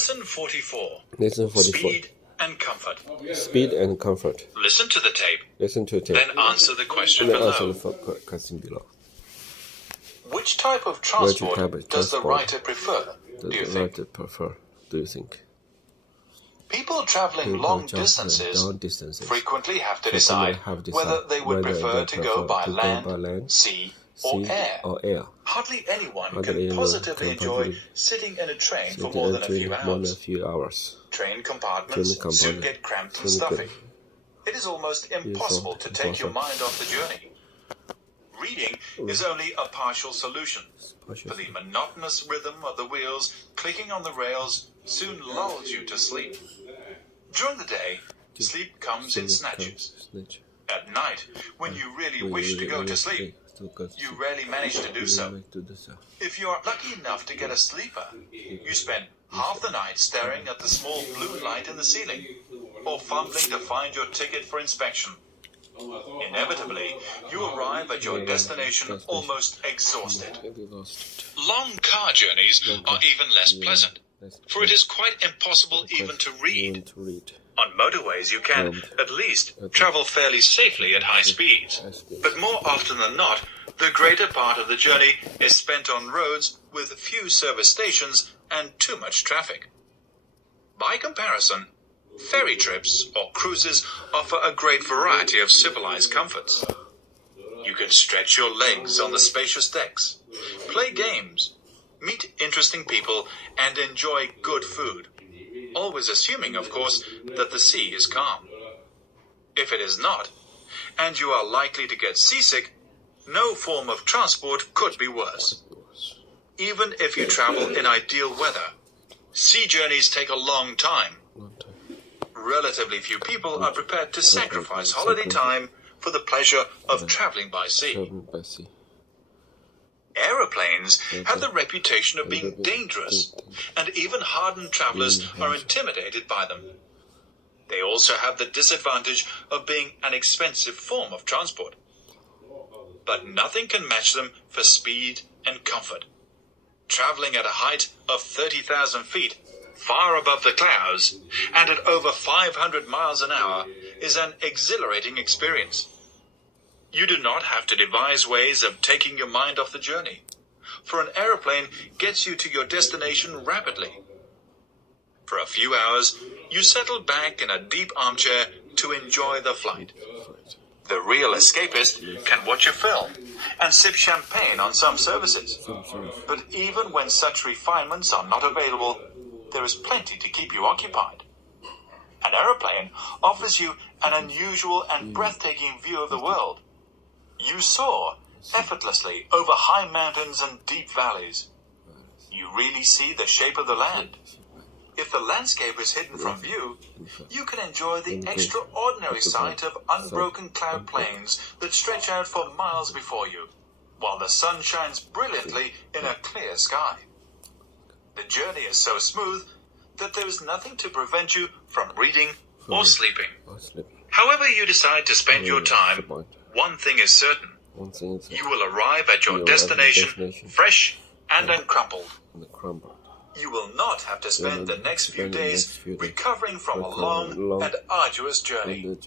Lesson 44. Lesson 44. Speed and comfort. Speed and comfort. Listen to the tape. Listen to tape. Then answer the question Then below. answer the question below. Which type of transport type of does the transport writer prefer, do you think? Do you think? People traveling long distances frequently have to decide whether they would prefer to go by land, sea, or air. Hardly anyone can positively enjoy sitting in a train for more than a few hours. Train compartments soon get cramped and stuffy. It is almost impossible to take your mind off the journey. Reading is only a partial solution, for the monotonous rhythm of the wheels clicking on the rails soon lulls you to sleep. During the day, sleep comes in snatches. At night, when you really wish to go to sleep, you rarely manage to do so. If you are lucky enough to get a sleeper, you spend half the night staring at the small blue light in the ceiling, or fumbling to find your ticket for inspection. Inevitably, you arrive at your destination almost exhausted. Long car journeys are even less pleasant, for it is quite impossible even to read. On motorways, you can, at least, travel fairly safely at high speeds. But more often than not, the greater part of the journey is spent on roads with few service stations and too much traffic. By comparison, ferry trips or cruises offer a great variety of civilized comforts. You can stretch your legs on the spacious decks, play games, meet interesting people, and enjoy good food. Always assuming, of course, that the sea is calm. If it is not, and you are likely to get seasick, no form of transport could be worse. Even if you travel in ideal weather, sea journeys take a long time. Relatively few people are prepared to sacrifice holiday time for the pleasure of traveling by sea. Aeroplanes have the reputation of being dangerous, and even hardened travelers are intimidated by them. They also have the disadvantage of being an expensive form of transport. But nothing can match them for speed and comfort. Traveling at a height of 30,000 feet, far above the clouds, and at over 500 miles an hour is an exhilarating experience. You do not have to devise ways of taking your mind off the journey, for an aeroplane gets you to your destination rapidly. For a few hours, you settle back in a deep armchair to enjoy the flight. The real escapist can watch a film and sip champagne on some services. But even when such refinements are not available, there is plenty to keep you occupied. An aeroplane offers you an unusual and breathtaking view of the world. You soar effortlessly over high mountains and deep valleys. You really see the shape of the land. If the landscape is hidden from view, you can enjoy the extraordinary sight of unbroken cloud plains that stretch out for miles before you, while the sun shines brilliantly in a clear sky. The journey is so smooth that there is nothing to prevent you from reading or sleeping. However you decide to spend your time, one thing is certain. You will arrive at your destination fresh and uncrumpled. You will not have to spend the next few days recovering from a long and arduous journey.